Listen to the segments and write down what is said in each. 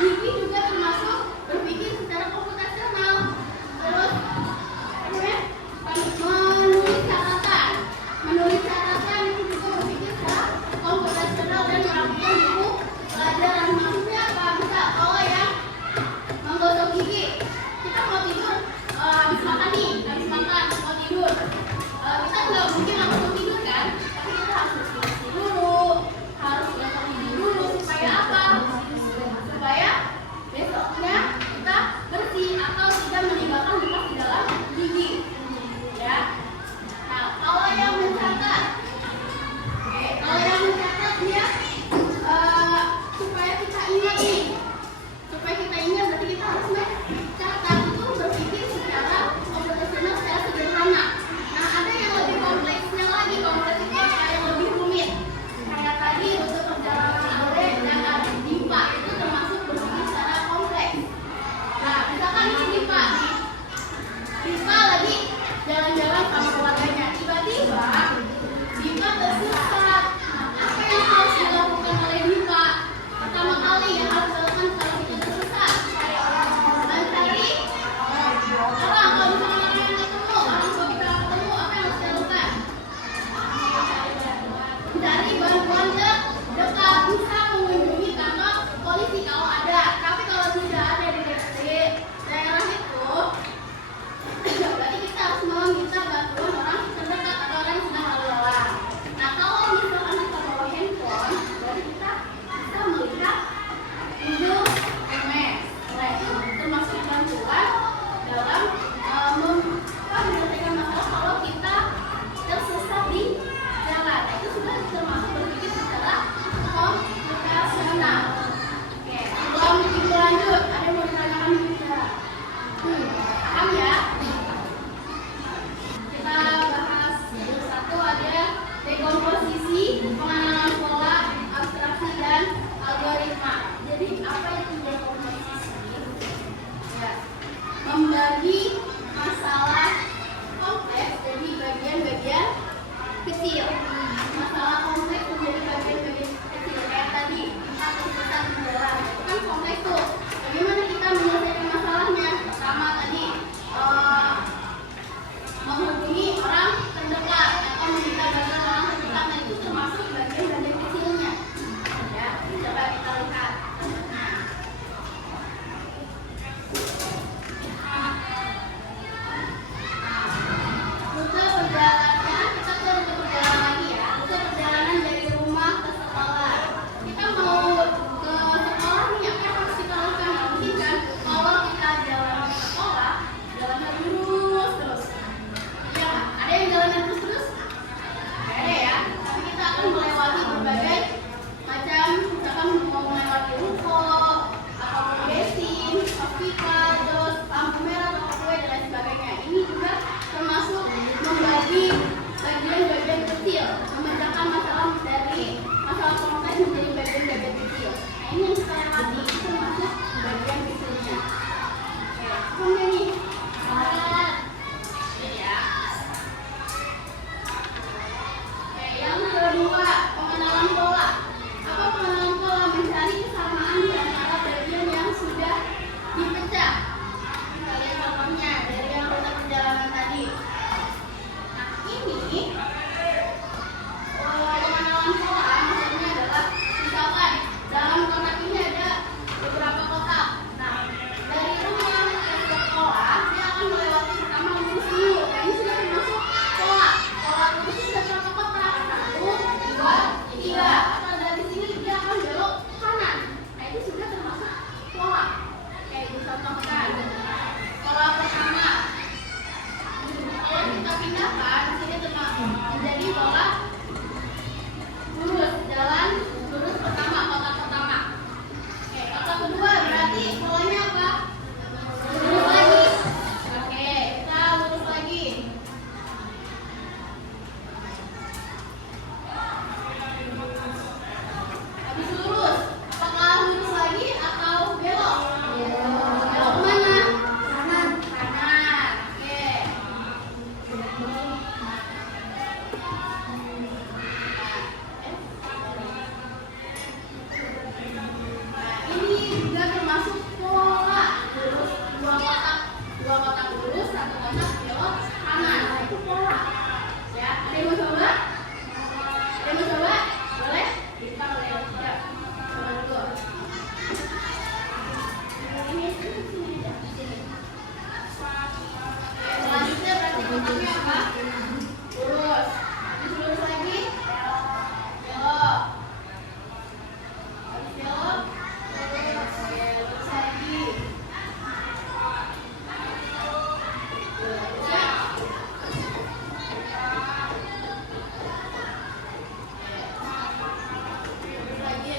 Gigi juga termasuk berpikir secara komputasional. habis makan nih, habis makan mau tidur. Kita nggak mungkin langsung tidur kan? Tapi kita harus bersih dulu, harus gosok gigi dulu supaya apa? Supaya besoknya kita bersih atau tidak meninggalkan bekas di dalam gigi. Ya. Nah, kalau yang mencatat, oke, kalau yang mencatat dia supaya kita ingat nih, supaya kita ingat berarti kita harus mencatat itu berpikir secara komputasional, secara sederhana. Nah, ada yang lebih kompleksnya lagi. Lurus. Lurus lagi. Belok. Habis belok. Lurus. Oke, lurus lagi. Ya. Lagi.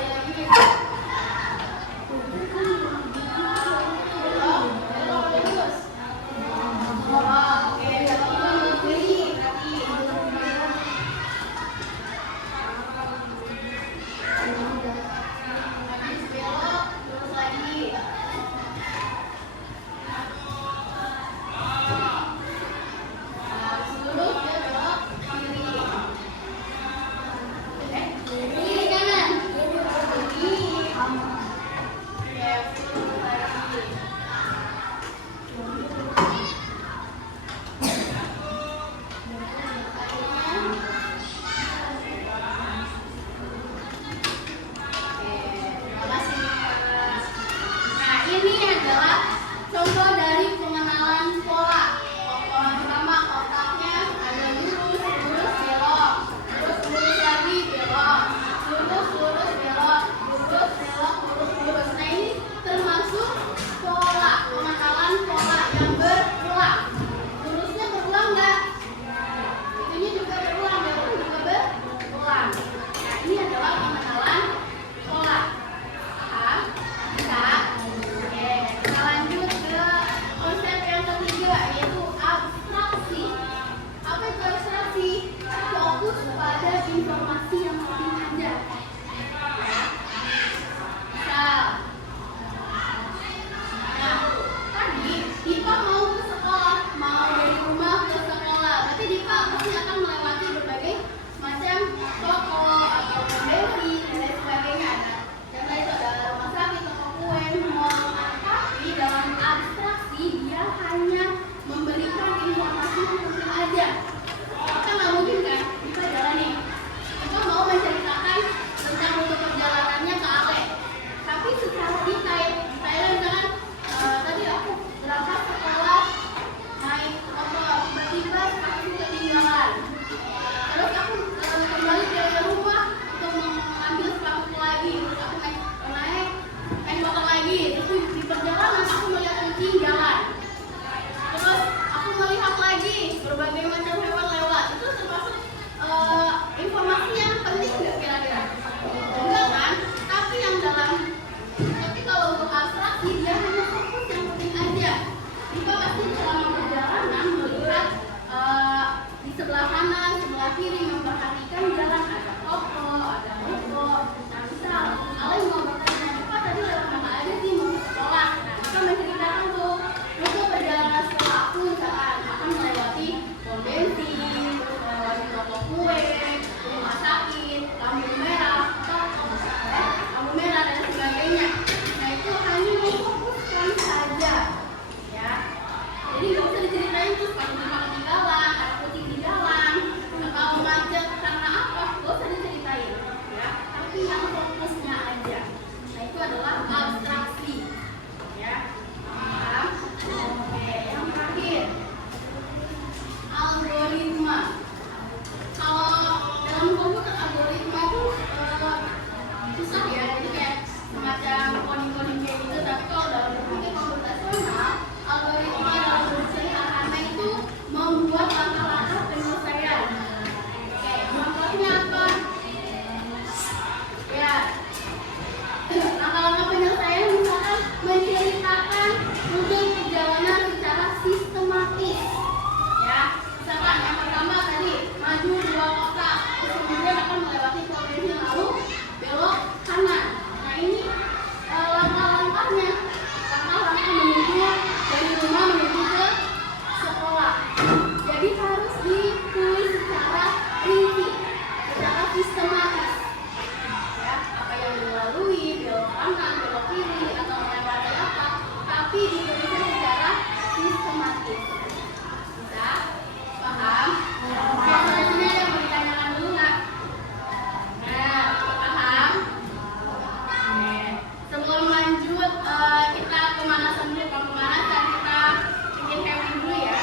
Ini adalah contoh dari pengenalan pola. Pertama kotaknya ada lurus, lurus, belok, terus lurus lagi, belok, lurus, lurus, belok, lurus, belok, lurus, lurus. Nah ini termasuk pola, pengenalan pola yang berulang. Lurusnya berulang nggak? Itunya juga berulang, beloknya juga berulang. Nah ini adalah pengenalan pola. Paham? Bisa? Kita lanjut ke konsep yang ketiga, yaitu abstraksi. Apa itu abstraksi? Fokus pada informasi yang penting aja. Misal, nah tadi Dipa mau ke sekolah, mau dari rumah ke sekolah. Berarti Dipa pasti akan melewati berbagai macam toko atau pembeli dan lain sebagainya. Contohnya itu ada rumah sakit, toko kue, mall. Tapi dalam abstraksi dia hanya memberikan informasi yang penting aja. Kita nggak mungkin kan bisa jalan nih. Kita mau menceritakan tentang rute perjalanannya ke Ale. Tapi secara detailnya misalkan tadi aku berangkat sekolah naik motor, tiba-tiba aku ketinggalan. Terus aku kembali ke rumah untuk mengambil sepatu lagi. Terus aku naik motor lagi. Terus di perjalanan aku melihat kucing jalan. Terus aku melihat lagi berbagai macam hewan lewat. Itu termasuk informasi yang penting nggak kira-kira? Enggak kan? Tapi kalau untuk abstraksi dia hanya fokus yang penting aja. Kita pasti selama perjalanan melihat di sebelah kanan, sebelah kiri, memperhatikan jalan, ada toko, ada ruko. Nah misal, kalian mau bertanya, Pak tadi lewat mana aja sih mau ke sekolah? Nah kita menceritakan tuh rute perjalanan sekolah aku misalkan akan melewati pom bensin, terus melewati toko kue, rumah sakit, lampu merah, lampu merah dan sebagainya. Nah itu hanya memfokuskan saja, ya. Jadi nggak usah diceritain tuh kalau cuma ketinggalan, ada kucing di jalan, atau macet karena apa, nggak usah diceritain, ya. Tapi yang fokusnya aja. Nah itu adalah abstraksi, ya. Paham? Oke, yang terakhir algoritma. Kalau dalam komputer algoritma itu susah ya, jadi kayak semacam coding-coding kayak gitu. Tapi kalau dalam berpikir komputasional, algoritma dalam sederhana itu membuat langkah-langkah penyelesaian. Oke, contohnya apa? Ya, langkah-langkah penyelesaian misalkan menceritakan rute perjalanan secara sistematis. Ya, misalkan yang pertama tadi maju 2 kotak, terus kemudian akan melewati pom bensin lalu belok kanan. Nah ini langkah-langkahnya, langkah-langkah menuju dari rumah menuju ke sekolah. Jadi harus ditulis secara rinci, secara sistematis. Ya, apa yang dilalui, belok kanan, belok kiri, atau melewati apa, tapi ditulisnya secara sistematis. Bisa? Paham? Oke, selanjutnya ada yang mau ditanyakan dulu nggak? Nah, paham? Oke. Sebelum lanjut, kita pemanasan dulu. Kalau pemanasan kita bikin happy dulu ya.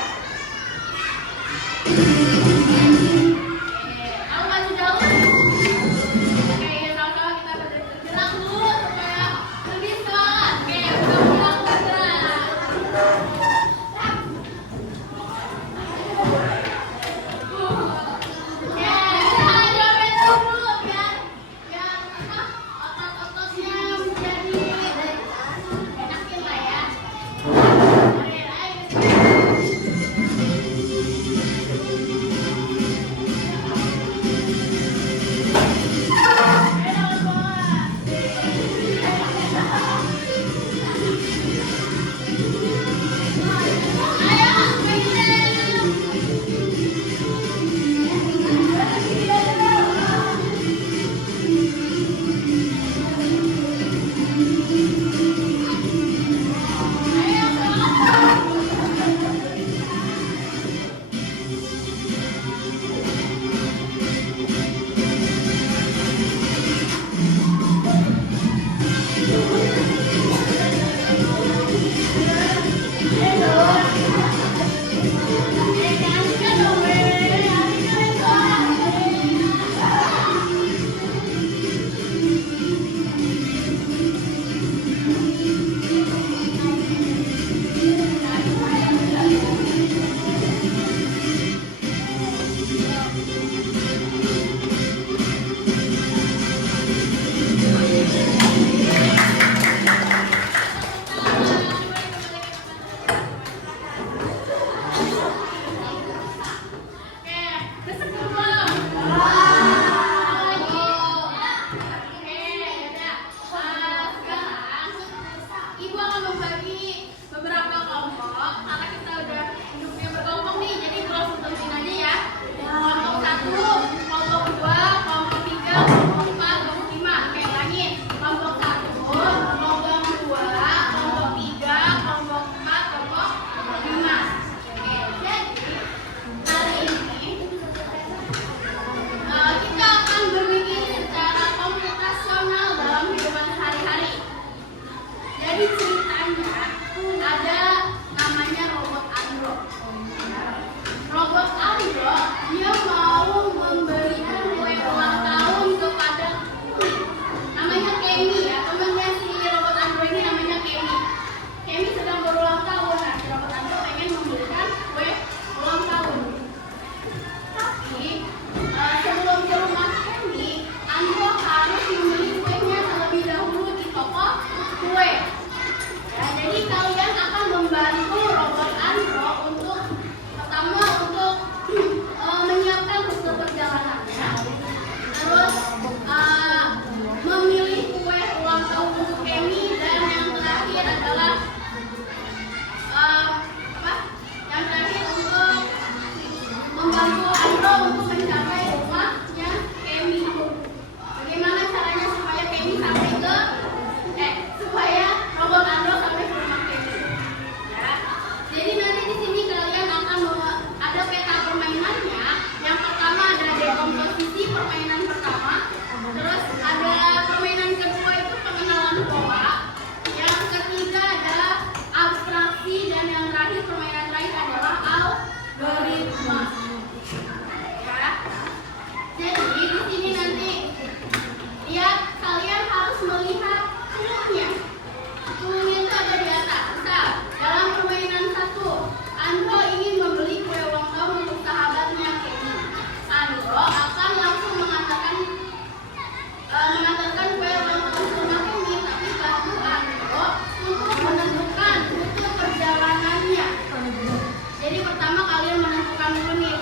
Jadi pertama kalian menentukan dulu nih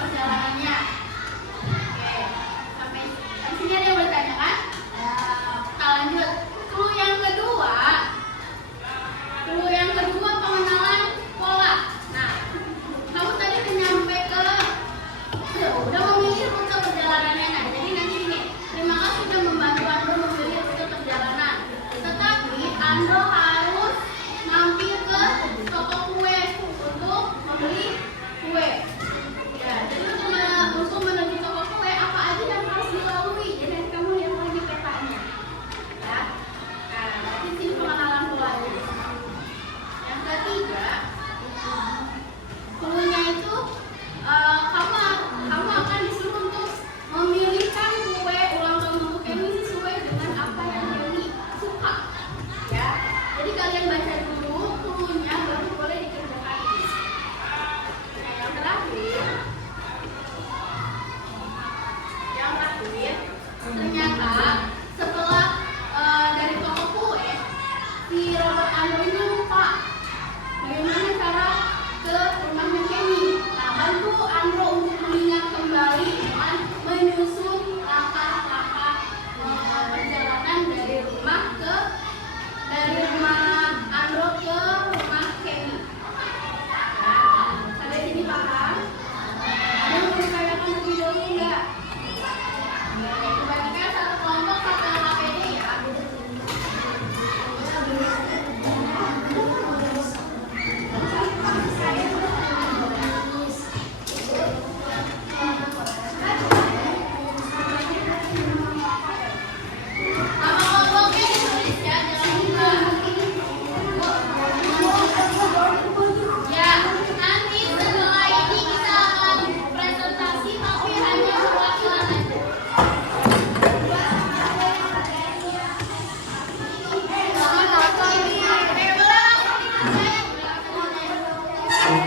Berarti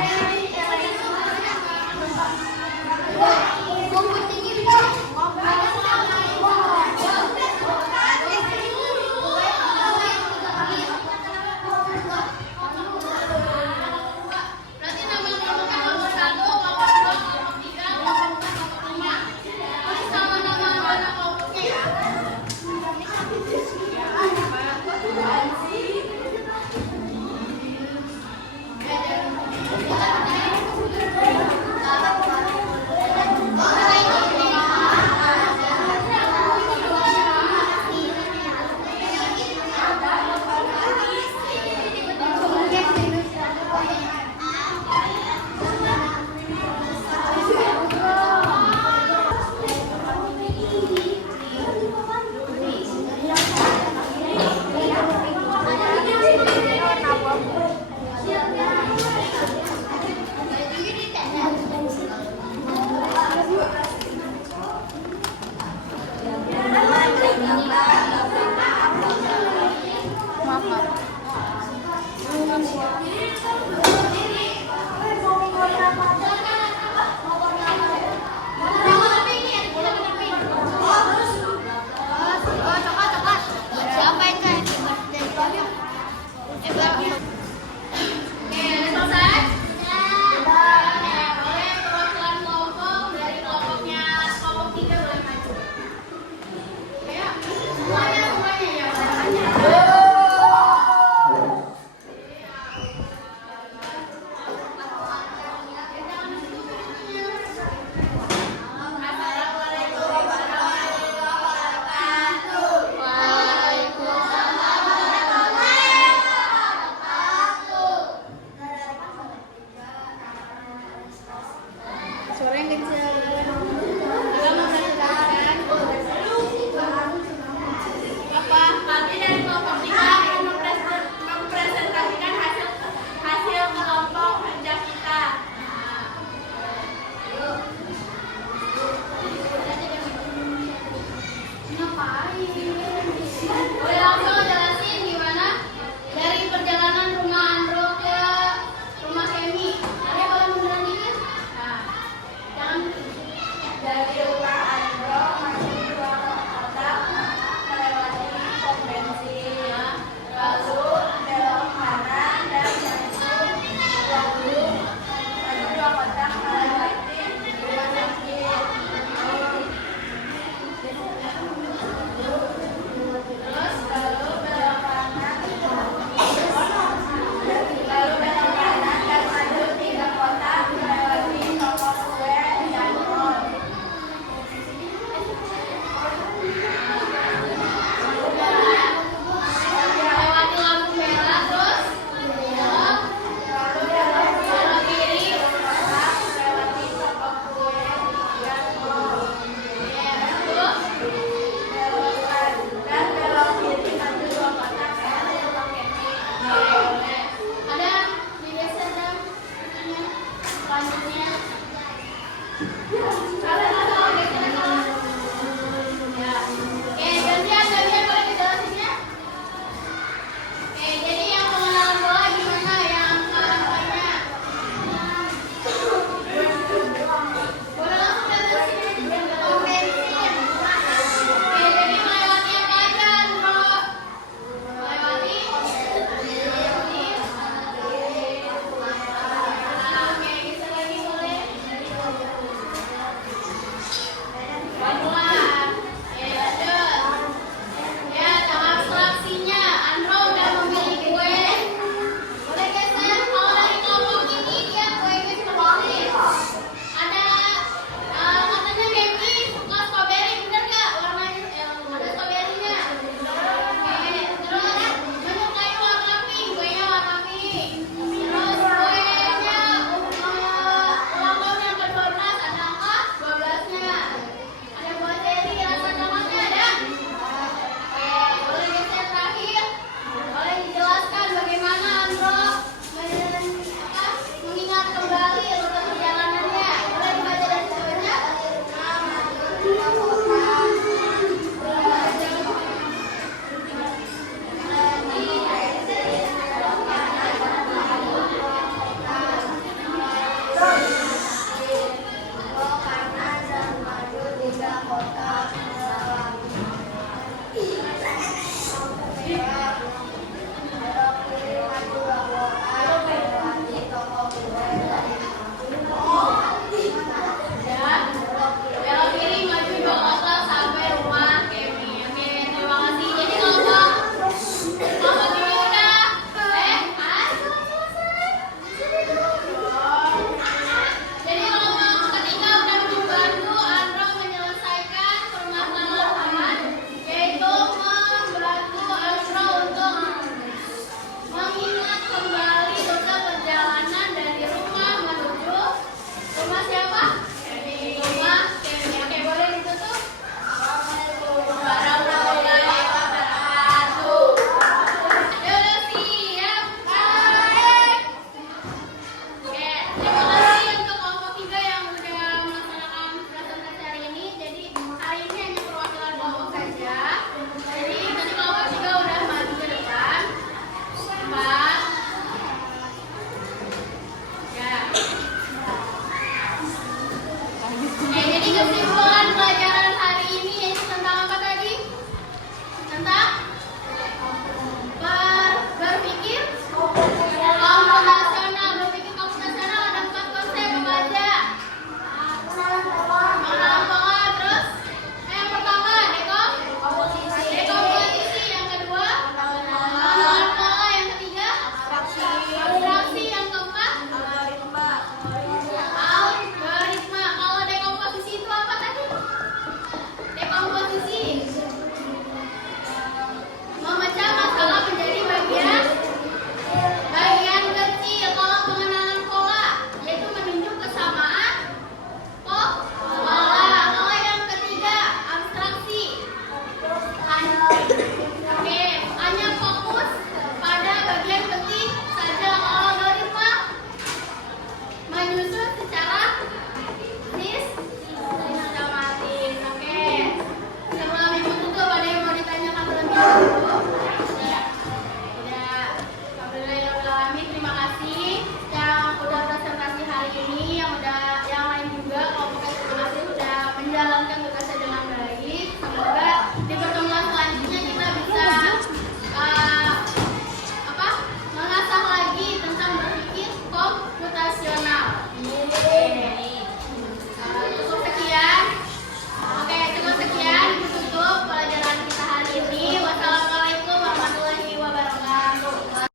nama kelompoknya kelompok 1, kelompok 2, kelompok 3, kelompok 4, kelompok 5. Masih sama nama kelompoknya ya. terima kasih.